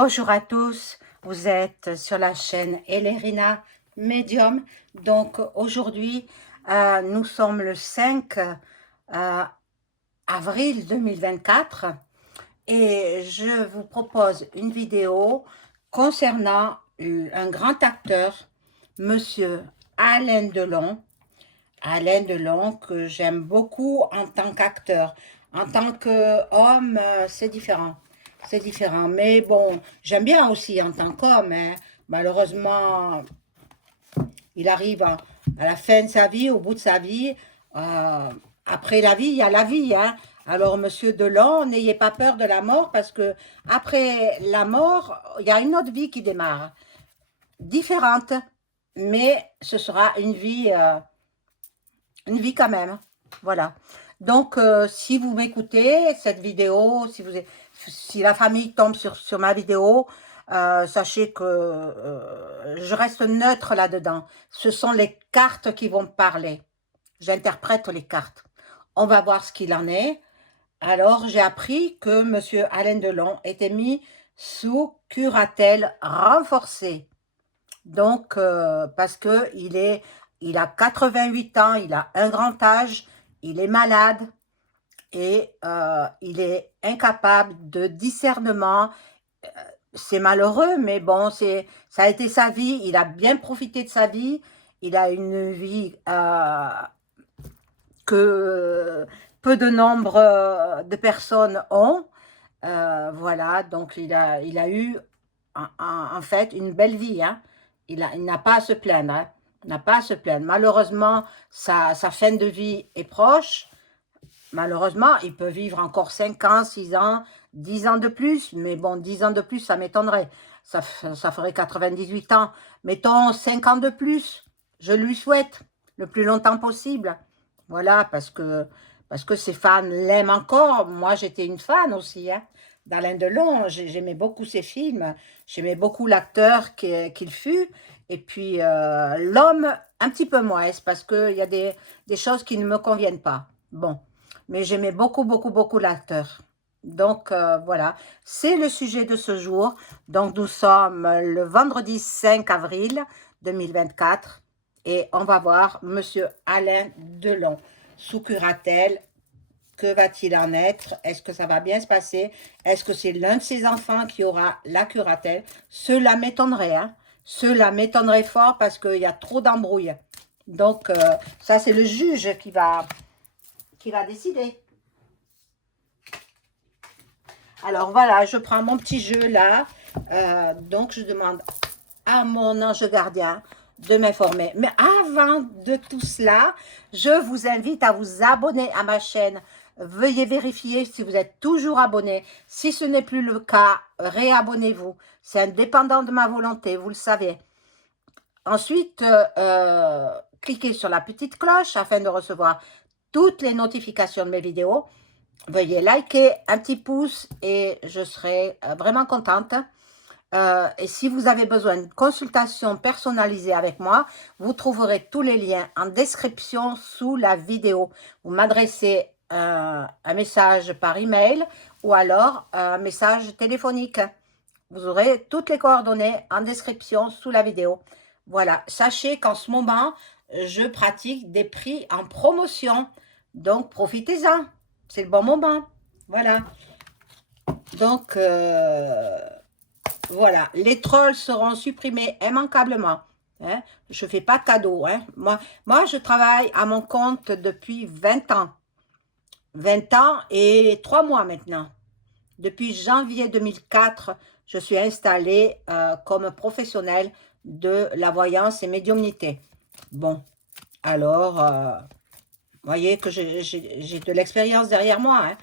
Bonjour à tous, vous êtes sur la chaîne Elerina Medium. Donc aujourd'hui, nous sommes le 5 avril 2024 et je vous propose une vidéo concernant un grand acteur, Monsieur Alain Delon. Alain Delon que j'aime beaucoup en tant qu'acteur. En tant qu'homme, c'est différent. C'est différent. Mais bon, j'aime bien aussi en tant qu'homme, hein. Malheureusement, il arrive à la fin de sa vie, au bout de sa vie. Après la vie, il y a la vie, hein. Alors, Monsieur Delon, n'ayez pas peur de la mort parce que après la mort, il y a une autre vie qui démarre. Différente, mais ce sera une vie quand même. Voilà. Donc, si vous m'écoutez, cette vidéo, si la famille tombe sur ma vidéo, sachez que je reste neutre là-dedans. Ce sont les cartes qui vont parler. J'interprète les cartes. On va voir ce qu'il en est. Alors, j'ai appris que Monsieur Alain Delon était mis sous curatelle renforcée. Donc, parce que il a 88 ans, il a un grand âge, il est malade et il est incapable de discernement. C'est malheureux, mais bon, ça a été sa vie, il a bien profité de sa vie, il a une vie que peu de nombre de personnes ont. Voilà, donc il a eu en fait une belle vie, hein. Il n'a pas à se plaindre, hein. Il n'a pas à se plaindre. Malheureusement, sa fin de vie est proche. Malheureusement, il peut vivre encore 5 ans, 6 ans, 10 ans de plus. Mais bon, 10 ans de plus, ça m'étonnerait. Ça ferait 98 ans. Mettons 5 ans de plus. Je lui souhaite le plus longtemps possible. Voilà, parce que ses fans l'aiment encore. Moi, j'étais une fan aussi, hein, d'Alain Delon. J'aimais beaucoup ses films. J'aimais beaucoup l'acteur qu'il fut. Et puis, l'homme, un petit peu moins, c'est parce qu'il y a des choses qui ne me conviennent pas. Bon, mais j'aimais beaucoup, beaucoup, beaucoup l'acteur. Donc, voilà, c'est le sujet de ce jour. Donc, nous sommes le vendredi 5 avril 2024 et on va voir Monsieur Alain Delon sous curatelle. Que va-t-il en être? Est-ce que ça va bien se passer? Est-ce que c'est l'un de ses enfants qui aura la curatelle? Cela m'étonnerait, hein? Cela m'étonnerait fort parce qu'il y a trop d'embrouilles. Donc, ça, c'est le juge qui va décider. Alors, voilà, je prends mon petit jeu là. Donc, je demande à mon ange gardien de m'informer. Mais avant de tout cela, je vous invite à vous abonner à ma chaîne. Veuillez vérifier si vous êtes toujours abonné. Si ce n'est plus le cas, réabonnez-vous. C'est indépendant de ma volonté, vous le savez. Ensuite, cliquez sur la petite cloche afin de recevoir toutes les notifications de mes vidéos. Veuillez liker, un petit pouce et je serai vraiment contente. Et si vous avez besoin d'une consultation personnalisée avec moi, vous trouverez tous les liens en description sous la vidéo. Vous m'adressez un message par email ou alors un message téléphonique. Vous aurez toutes les coordonnées en description sous la vidéo. Voilà, sachez qu'en ce moment, je pratique des prix en promotion. Donc, profitez-en. C'est le bon moment. Voilà. Donc, voilà, les trolls seront supprimés immanquablement. Hein. Je ne fais pas cadeau. Hein. Moi, je travaille à mon compte depuis 20 ans. 20 ans et 3 mois maintenant. Depuis janvier 2004, je suis installée comme professionnelle de la voyance et médiumnité. Bon, alors, vous voyez que j'ai de l'expérience derrière moi. Hein.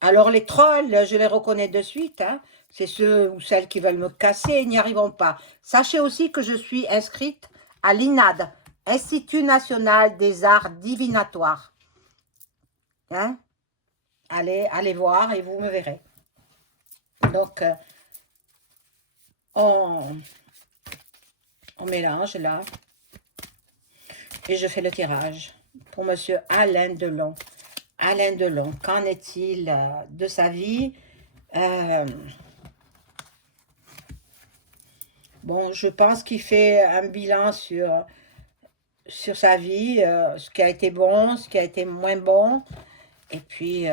Alors les trolls, je les reconnais de suite, hein. C'est ceux ou celles qui veulent me casser, ils n'y arriveront pas. Sachez aussi que je suis inscrite à l'INAD, Institut National des Arts Divinatoires. Hein? Allez voir et vous me verrez. Donc, on mélange là et je fais le tirage pour Monsieur Alain Delon. Alain Delon, qu'en est-il de sa vie? Bon, je pense qu'il fait un bilan sur sa vie, ce qui a été bon, ce qui a été moins bon. Et puis,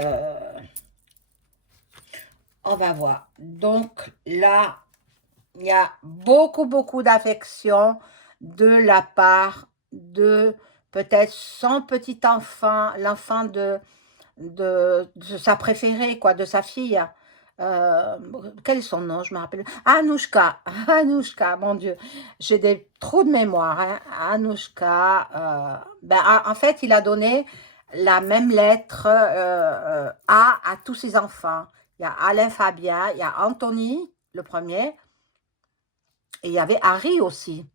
on va voir. Donc là, il y a beaucoup, beaucoup d'affection de la part de peut-être son petit enfant, l'enfant de sa préférée, quoi, de sa fille. Euh, Quel est son nom? Je me rappelle. Anouchka. Anouchka, mon Dieu. J'ai des trous de mémoire. Hein. Anouchka. Ben, en fait, il a donné la même lettre à tous ses enfants. Il y a Alain Fabien, il y a Anthony, le premier, et il y avait Harry aussi,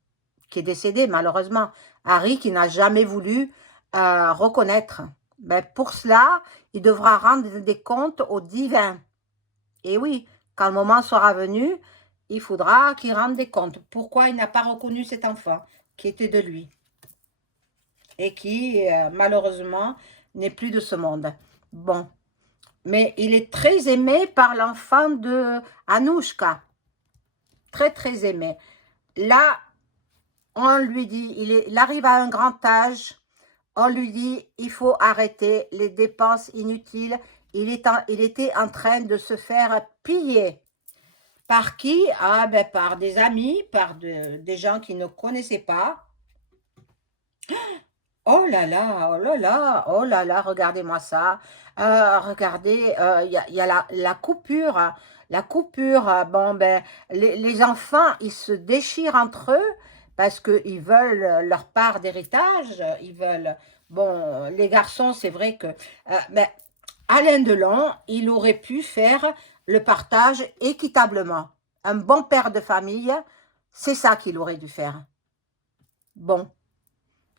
qui est décédé malheureusement. Harry qui n'a jamais voulu reconnaître. Mais pour cela, il devra rendre des comptes au divin. Et oui, quand le moment sera venu, il faudra qu'il rende des comptes. Pourquoi il n'a pas reconnu cet enfant qui était de lui et qui, malheureusement, n'est plus de ce monde. Bon, mais il est très aimé par l'enfant de Anouchka. Très, très aimé. Là, on lui dit, il arrive à un grand âge, on lui dit, il faut arrêter les dépenses inutiles. Il était en train de se faire piller. Par qui? Ah, ben, par des amis, par des gens qui ne connaissaient pas. Oh là là, oh là là, oh là là, regardez-moi ça. Regardez, y a la coupure. La coupure, bon, ben, les enfants, ils se déchirent entre eux parce qu'ils veulent leur part d'héritage. Ils veulent. Bon, les garçons, c'est vrai que. Ben, Alain Delon, il aurait pu faire le partage équitablement. Un bon père de famille, c'est ça qu'il aurait dû faire. Bon.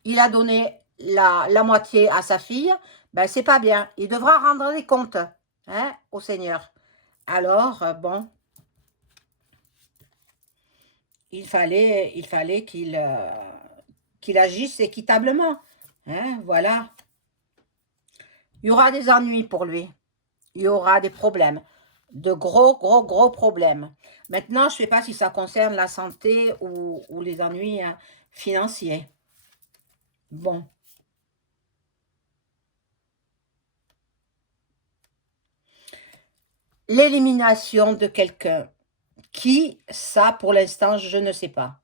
Il a donné la moitié à sa fille, ben c'est pas bien. Il devra rendre des comptes hein, au Seigneur. Alors, bon, il fallait qu'il agisse équitablement. Hein, voilà. Il y aura des ennuis pour lui. Il y aura des problèmes. De gros, gros, gros problèmes. Maintenant, je ne sais pas si ça concerne la santé ou les ennuis hein, financiers. Bon. L'élimination de quelqu'un. Qui, ça, pour l'instant, je ne sais pas.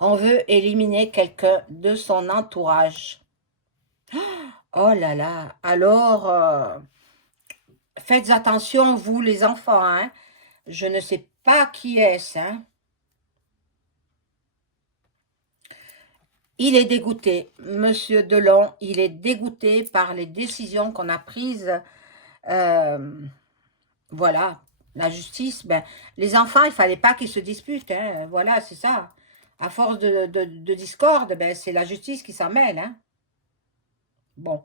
On veut éliminer quelqu'un de son entourage. Oh là là. Alors, faites attention, vous les enfants. Hein. Je ne sais pas qui est-ce. Hein. Il est dégoûté. Monsieur Delon, il est dégoûté par les décisions qu'on a prises. Euh, voilà. La justice, ben, les enfants, il ne fallait pas qu'ils se disputent. Hein. Voilà, c'est ça. À force de discorde, ben, c'est la justice qui s'en mêle. Hein. Bon.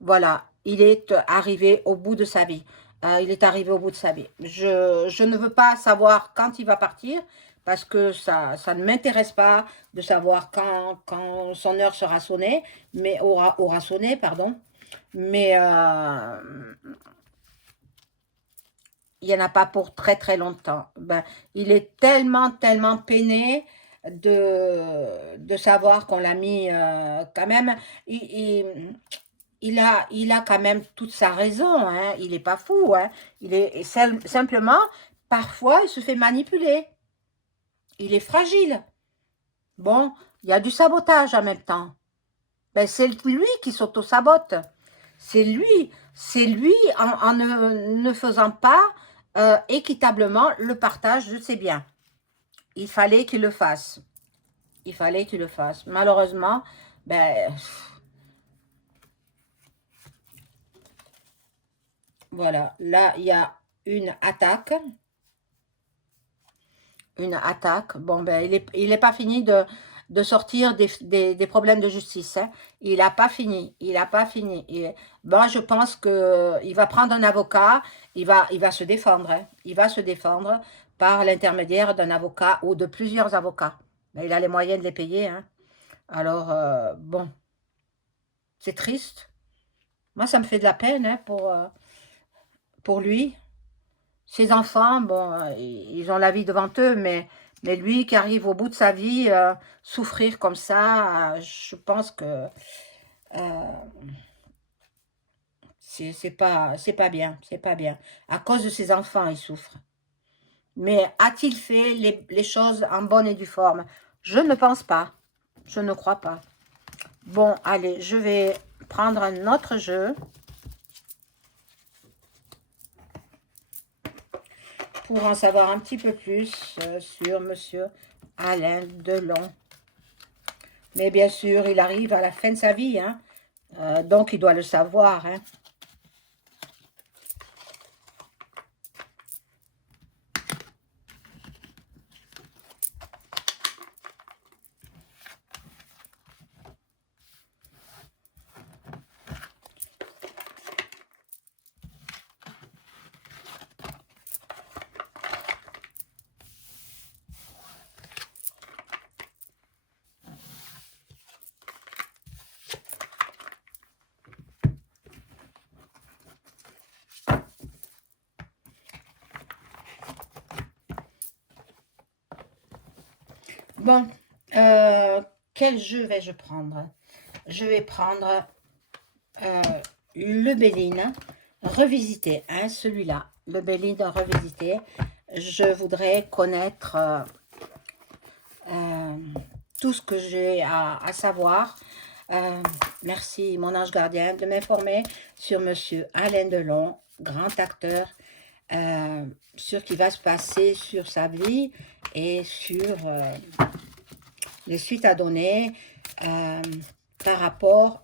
Voilà, il est arrivé au bout de sa vie. Il est arrivé au bout de sa vie. Je ne veux pas savoir quand il va partir parce que ça ne m'intéresse pas de savoir quand son heure sera sonnée, mais aura sonné, pardon. Mais il n'y en a pas pour très très longtemps. Ben, il est tellement, tellement peiné de savoir qu'on l'a mis quand même. Il a quand même toute sa raison, hein. Il n'est pas fou. Hein. Il est simplement, parfois, il se fait manipuler. Il est fragile. Bon, il y a du sabotage en même temps. Ben, c'est lui qui s'auto-sabote. C'est lui en ne faisant pas équitablement le partage de ses biens. Il fallait qu'il le fasse. Il fallait qu'il le fasse. Malheureusement, ben, voilà. Là, il y a une attaque. Une attaque. Bon, ben, il est pas fini de sortir des problèmes de justice. Hein. Il n'a pas fini. Il n'a pas fini. Et, bon, je pense qu'il va prendre un avocat. Il va se défendre. Hein. Il va se défendre par l'intermédiaire d'un avocat ou de plusieurs avocats. Mais il a les moyens de les payer. Hein. Alors, bon, c'est triste. Moi, ça me fait de la peine hein, pour lui. Ses enfants, bon, ils ont la vie devant eux, mais lui qui arrive au bout de sa vie, souffrir comme ça, je pense que euh, c'est pas bien, c'est pas bien. À cause de ses enfants, il souffre. Mais a-t-il fait les choses en bonne et due forme? Je ne pense pas. Je ne crois pas. Bon, allez, je vais prendre un autre jeu pour en savoir un petit peu plus sur Monsieur Alain Delon. Mais bien sûr, il arrive à la fin de sa vie, hein, donc il doit le savoir. Hein. Bon, quel jeu vais-je prendre? Je vais prendre euh, le Béline revisité, hein, celui-là, le Béline revisité. Je voudrais connaître euh, tout ce que j'ai à savoir. Merci, mon ange gardien, de m'informer sur Monsieur Alain Delon, grand acteur, sur ce qui va se passer sur sa vie et sur les suites à donner par rapport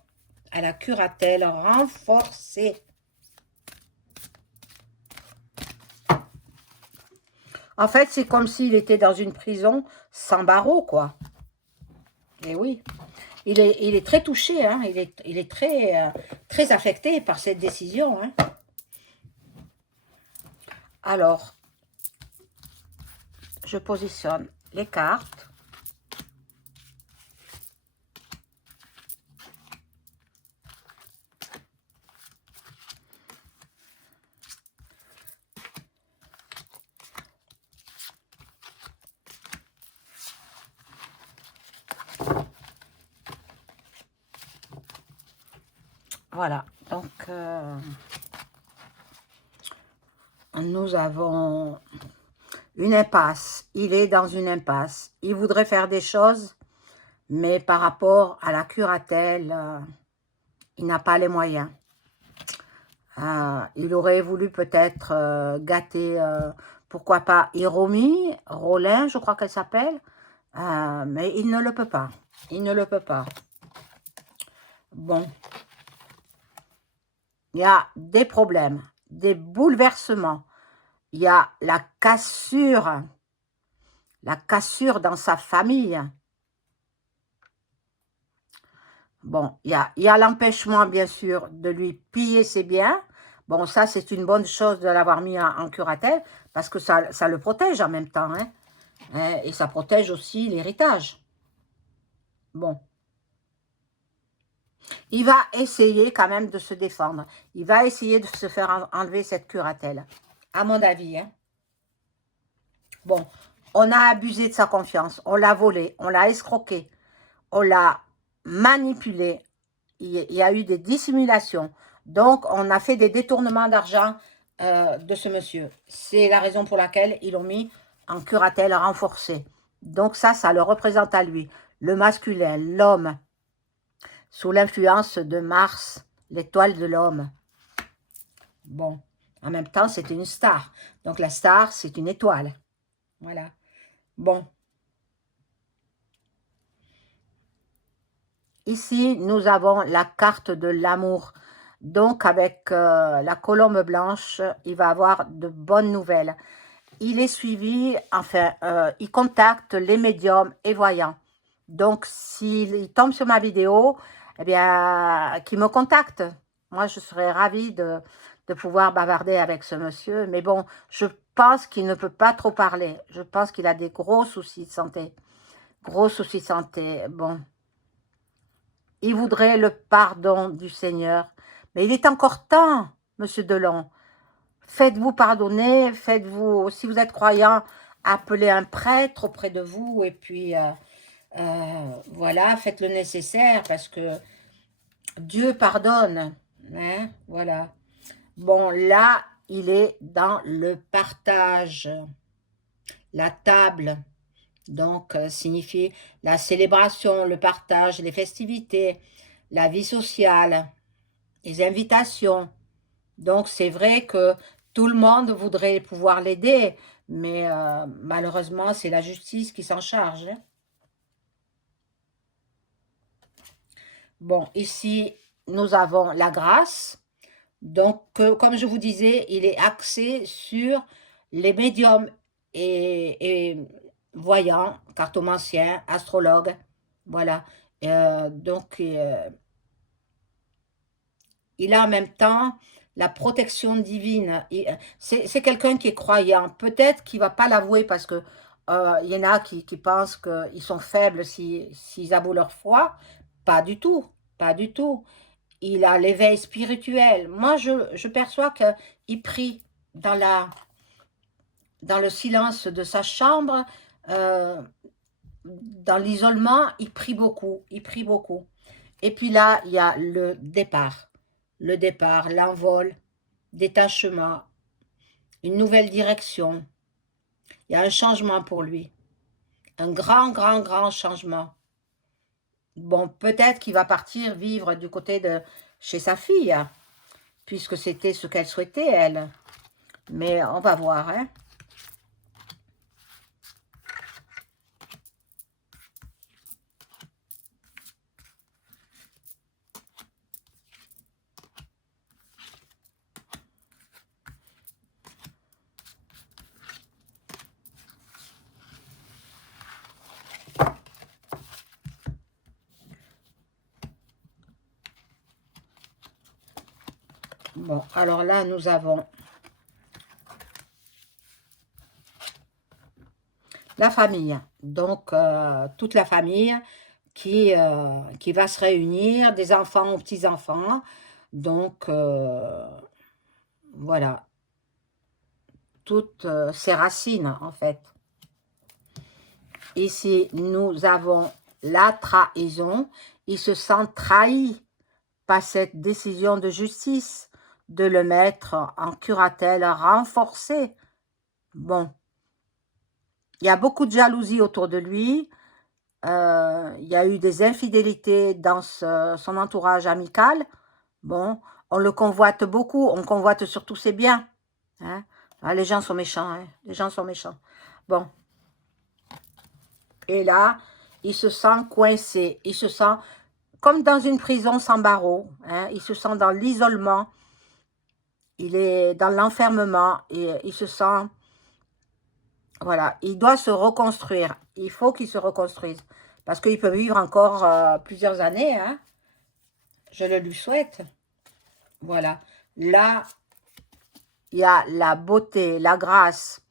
à la curatelle renforcée. En fait, c'est comme s'il était dans une prison sans barreaux, quoi. Et oui, il est très touché, hein. Il est très affecté par cette décision. Hein. Alors, je positionne les cartes. Voilà, donc nous avons une impasse. Il est dans une impasse. Il voudrait faire des choses, mais par rapport à la curatelle, il n'a pas les moyens. Il aurait voulu peut-être gâter, pourquoi pas, Hiromi, Rollin, je crois qu'elle s'appelle, mais il ne le peut pas. Il ne le peut pas. Bon, il y a des problèmes, des bouleversements. Il y a la cassure dans sa famille. Bon, il y a l'empêchement, bien sûr, de lui piller ses biens. Bon, ça, c'est une bonne chose de l'avoir mis en curatelle, parce que ça le protège en même temps. Hein. Et ça protège aussi l'héritage. Bon. Il va essayer quand même de se défendre. Il va essayer de se faire enlever cette curatelle. À mon avis. Hein. Bon, on a abusé de sa confiance. On l'a volé. On l'a escroqué. On l'a manipulé. Il y a eu des dissimulations. Donc, on a fait des détournements d'argent de ce monsieur. C'est la raison pour laquelle ils l'ont mis en curatelle renforcée. Donc ça le représente à lui. Le masculin, l'homme, sous l'influence de Mars, l'étoile de l'homme. Bon, en même temps, c'est une star. Donc la star, c'est une étoile. Voilà. Bon. Ici, nous avons la carte de l'amour. Donc, avec la colombe blanche, il va avoir de bonnes nouvelles. Il est suivi, enfin, il contacte les médiums et voyants. Donc, s'il tombe sur ma vidéo, eh bien, qu'il me contacte. Moi, je serais ravie de pouvoir bavarder avec ce monsieur. Mais bon, je pense qu'il ne peut pas trop parler. Je pense qu'il a des gros soucis de santé. Gros soucis de santé. Bon. Il voudrait le pardon du Seigneur. Mais il est encore temps, monsieur Delon. Faites-vous pardonner, faites-vous, si vous êtes croyant, appelez un prêtre auprès de vous, et puis voilà, faites le nécessaire, parce que Dieu pardonne, hein, voilà. Bon, là, il est dans le partage, la table, donc signifie la célébration, le partage, les festivités, la vie sociale, les invitations. Donc, c'est vrai que tout le monde voudrait pouvoir l'aider, mais malheureusement, c'est la justice qui s'en charge, hein. Bon, ici, nous avons la grâce. Donc, comme je vous disais, il est axé sur les médiums et voyants, cartomanciens, astrologues. Voilà. Donc, il a en même temps la protection divine. C'est quelqu'un qui est croyant. Peut-être qu'il ne va pas l'avouer parce que il y en a qui pensent qu'ils sont faibles s'ils avouent leur foi. Pas du tout, pas du tout. Il a l'éveil spirituel. Moi, je perçois qu'il prie dans dans le silence de sa chambre, euh, dans l'isolement, il prie beaucoup, il prie beaucoup. Et puis là, il y a le départ, l'envol, détachement, une nouvelle direction. Il y a un changement pour lui, un grand, grand, grand changement. Bon, peut-être qu'il va partir vivre du côté de chez sa fille, puisque c'était ce qu'elle souhaitait, elle. Mais on va voir, hein. Bon, alors là, nous avons la famille. Donc, toute la famille qui va se réunir, des enfants aux petits-enfants. Donc, voilà, toutes ces racines, en fait. Ici, nous avons la trahison. Il se sent trahi par cette décision de justice de le mettre en curatelle renforcée. Bon, il y a beaucoup de jalousie autour de lui. Il y a eu des infidélités dans son entourage amical. Bon, on le convoite beaucoup, on convoite surtout ses biens, hein. Ah, les gens sont méchants, hein. Les gens sont méchants. Bon, et là, il se sent coincé, il se sent comme dans une prison sans barreaux, hein. Il se sent dans l'isolement, il est dans l'enfermement, et il se sent, voilà, il doit se reconstruire. Il faut qu'il se reconstruise, parce qu'il peut vivre encore plusieurs années, hein. Je le lui souhaite. Voilà. Là, il y a la beauté, la grâce,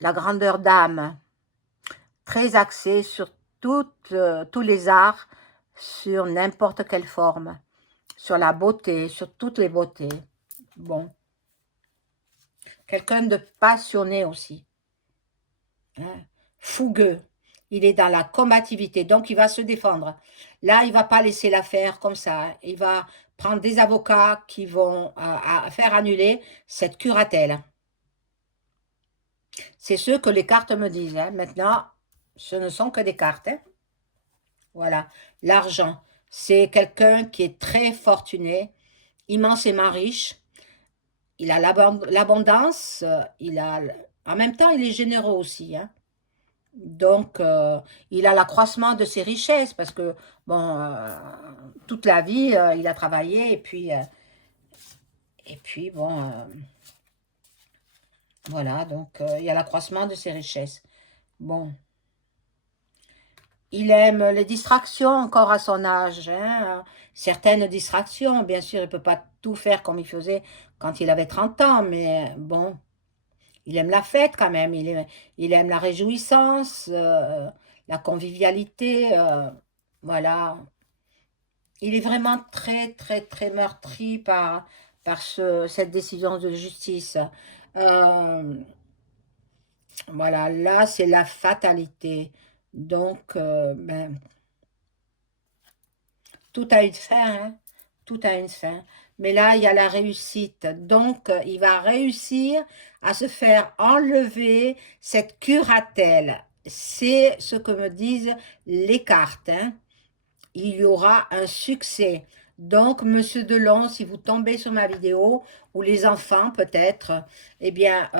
la grandeur d'âme, très axée sur tous les arts, sur n'importe quelle forme, sur la beauté, sur toutes les beautés. Bon. Quelqu'un de passionné aussi, hein, fougueux. Il est dans la combativité, donc il va se défendre. Là, il ne va pas laisser l'affaire comme ça. Il va prendre des avocats qui vont faire annuler cette curatelle. C'est ce que les cartes me disent, hein. Maintenant, ce ne sont que des cartes, hein. Voilà. L'argent, c'est quelqu'un qui est très fortuné, immensément riche. Il a l'abondance, en même temps, il est généreux aussi, hein. Donc, il a l'accroissement de ses richesses parce que, bon, toute la vie, il a travaillé et puis bon, voilà, donc il y a l'accroissement de ses richesses. Bon, il aime les distractions encore à son âge, hein. Certaines distractions, bien sûr, il ne peut pas tout faire comme il faisait quand il avait 30 ans, mais bon, il aime la fête quand même, il aime la réjouissance, la convivialité, voilà. Il est vraiment très, très, très meurtri cette décision de justice. Euh, voilà, là, c'est la fatalité. Donc, ben, tout a une fin, hein. Tout a une fin. Mais là, il y a la réussite. Donc, il va réussir à se faire enlever cette curatelle. C'est ce que me disent les cartes, hein. Il y aura un succès. Donc, Monsieur Delon, si vous tombez sur ma vidéo, ou les enfants peut-être, eh bien,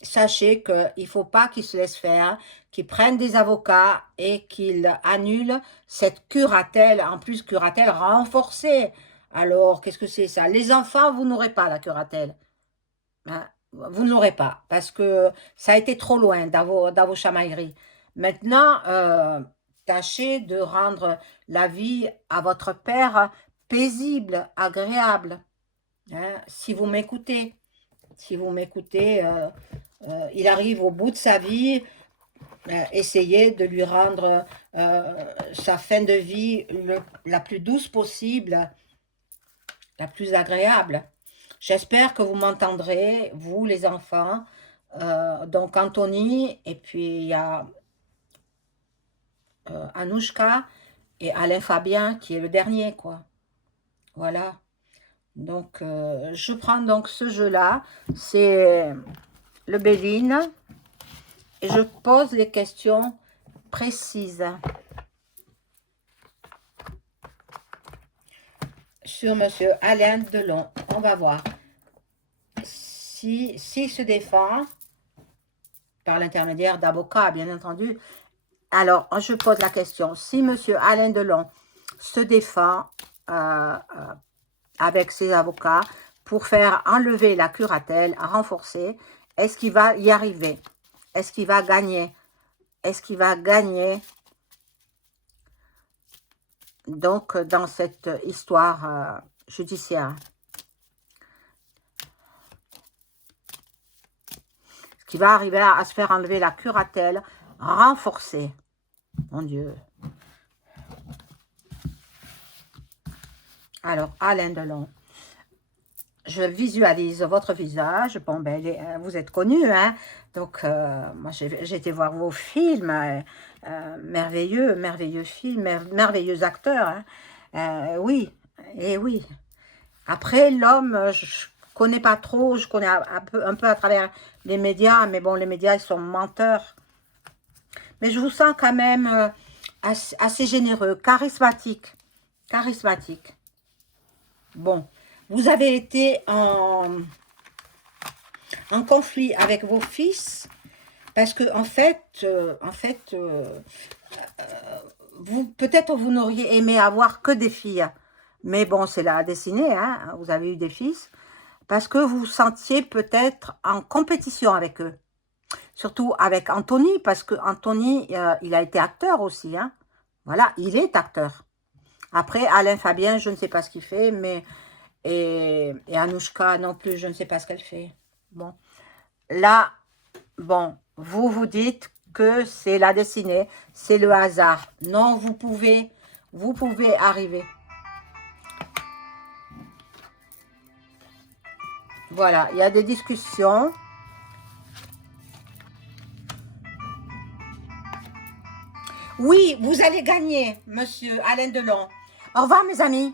sachez qu'il ne faut pas qu'ils se laissent faire, qu'ils prennent des avocats et qu'ils annulent cette curatelle, en plus curatelle renforcée. Alors, qu'est-ce que c'est ça? Les enfants, vous n'aurez pas la curatelle, hein. Vous ne l'aurez pas, parce que ça a été trop loin dans vos chamailleries. Maintenant, tâchez de rendre la vie à votre père paisible, agréable, hein. Si vous m'écoutez, il arrive au bout de sa vie, essayez de lui rendre sa fin de vie la plus douce possible, la plus agréable. J'espère que vous m'entendrez, vous les enfants. Donc Anthony, et puis il y a Anouchka et Alain Fabien qui est le dernier, quoi. Voilà. Donc je prends donc ce jeu-là, c'est le Béline, et je pose les questions précises sur Monsieur Alain Delon. On va voir s'il se défend par l'intermédiaire d'avocats, bien entendu. Alors, je pose la question, si Monsieur Alain Delon se défend avec ses avocats pour faire enlever la curatelle, renforcer, est-ce qu'il va y arriver? Est-ce qu'il va gagner? Est-ce qu'il va gagner donc dans cette histoire judiciaire? Est-ce qu'il va arriver à se faire enlever la curatelle renforcée? Mon Dieu. Alors, Alain Delon, je visualise votre visage. Bon, ben, vous êtes connu, hein. Donc, moi, j'ai été voir vos films. Merveilleux, merveilleux film, merveilleux acteur, hein. Oui, et oui. Après, l'homme, je connais pas trop. Je connais un peu à travers les médias. Mais bon, les médias, ils sont menteurs. Mais je vous sens quand même assez généreux, charismatique. Charismatique. Bon, vous avez été en conflit avec vos fils parce que en fait, vous peut-être vous n'auriez aimé avoir que des filles, mais bon, c'est la destinée, hein, vous avez eu des fils parce que vous vous sentiez peut-être en compétition avec eux, surtout avec Anthony, parce que Anthony, il a été acteur aussi, hein. Voilà, il est acteur. Après, Alain Fabien, je ne sais pas ce qu'il fait, mais et Anouchka non plus, je ne sais pas ce qu'elle fait. Bon, là, bon, vous vous dites que c'est la destinée, c'est le hasard. Non, vous pouvez arriver. Voilà, il y a des discussions. Oui, vous allez gagner, monsieur Alain Delon. Au revoir, mes amis.